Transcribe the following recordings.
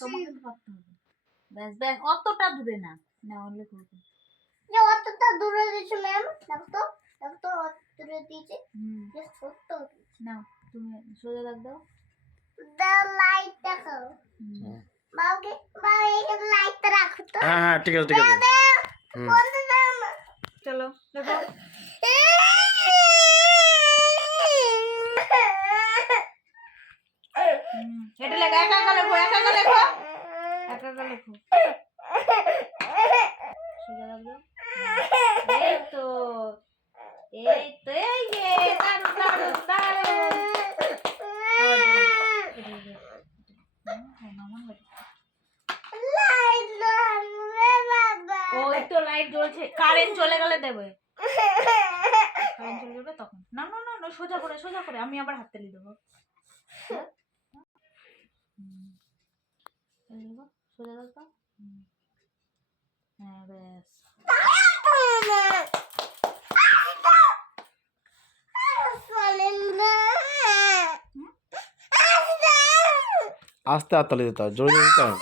তোমাকে তো পারতে হবে। ব্যাস ব্যাস, অতটা দূরে না, না হলে করবে। যে অতটা দূরে দিয়েছো ম্যাম, দেখো তো অত দূরে দিয়েছে। জাস্ট ছোট্ট নাও তুমি সোজা রাখ দাও। দা লাইট দেখো বাবুকে, বাবা এই লাইটটা রাখো তো। হ্যাঁ হ্যাঁ ঠিক আছে ঠিক আছে। বন্ধ দাও না। চলো দেখো। এটা লেখো, একা একা লেখো, একা একা লেখো, একা একা লেখো। সোজা রাখ দাও। এই তো, এই তো, এই যে দারুন দারুন দারুন। লাইট জ্বলবে বাবা। ওই তো লাইট জ্বলছে, কারেন্ট চলে গেলে দেবে। কারেন্ট চলে যাবে তখন। না না না না, সোজা করে সোজা করে, আমি আবার হাততালি দেবো। সোজা রাখো। হ্যাঁ ব্যাস। আস্তে হাততালি দিতে হয়, জোরে জোরে দিতে হয়।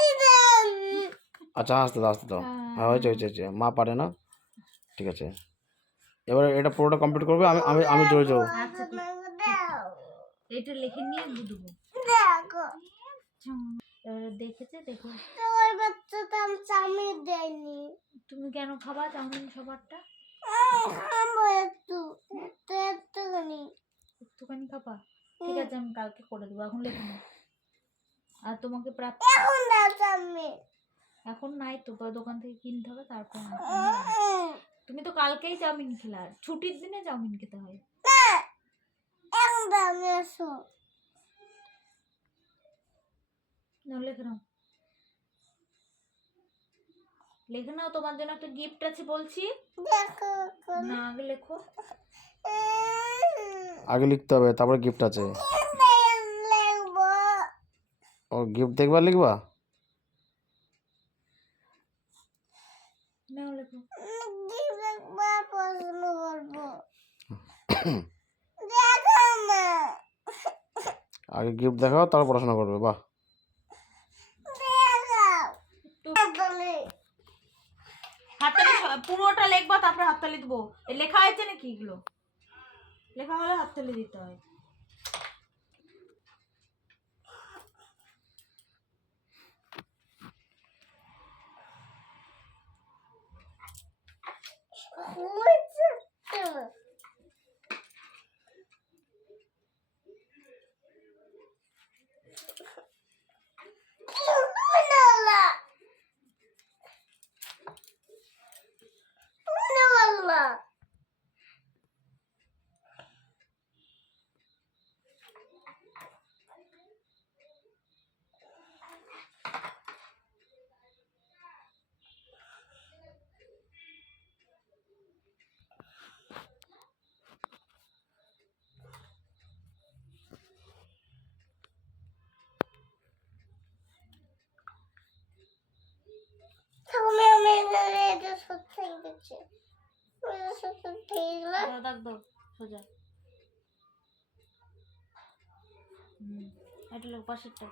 আচ্ছা আস্তে দাও আস্তে দাও। হ্যাঁ হয়েছে হয়েছে হয়েছে, মা পারে না, ঠিক আছে। এবার এটা পুরোটা কমপ্লিট করবে, আমি আমি আমি জোরে জোরে। আচ্ছা এটা লিখে নিয়ে দেবো। দেখো এবারে দেখেছে, দেখো। ওই বাচ্চাটা আমি চাউমিন দেয়নি। তুমি কেন খাবা চাউমিন সবারটা? খাবো একটুখানি। একটুখানি খাবা, ঠিক আছে, আমি কালকে করে দেবো, এখন লেখো না। আর তোমাকে প্রাপ্ত এখন দাও চাউমিন। এখন নাই তো, দোকান থেকে কিনতে হবে, তারপর তুমি তো কালকেই চাউমিন খেলা, ছুটির দিনে চাউমিন খেতে হয়। এখন দাও এসো। লেখে নাও, লেখে নাও, তোমার জন্য একটা গিফট আছে বলছি। দেখো না আগে লেখো। আগে লিখতে হবে, তারপরে গিফট আছে। লিখবো। ও গিফট দেখবা লিখবা? নাও লেখো। দেখবা পছন্দ করবো। দেখো না। আগে গিফট দেখাও, তারপর পড়াশোনা করবে। বাহ, হাততালি পুরোটা লিখবা, তারপরে হাততালি দেবো। লেখা হয়েছে নাকি এগুলো? লেখা হলে হাততালি দিতে হয়। দাগ দাও সোজা। এটা লোক পাশেরটা।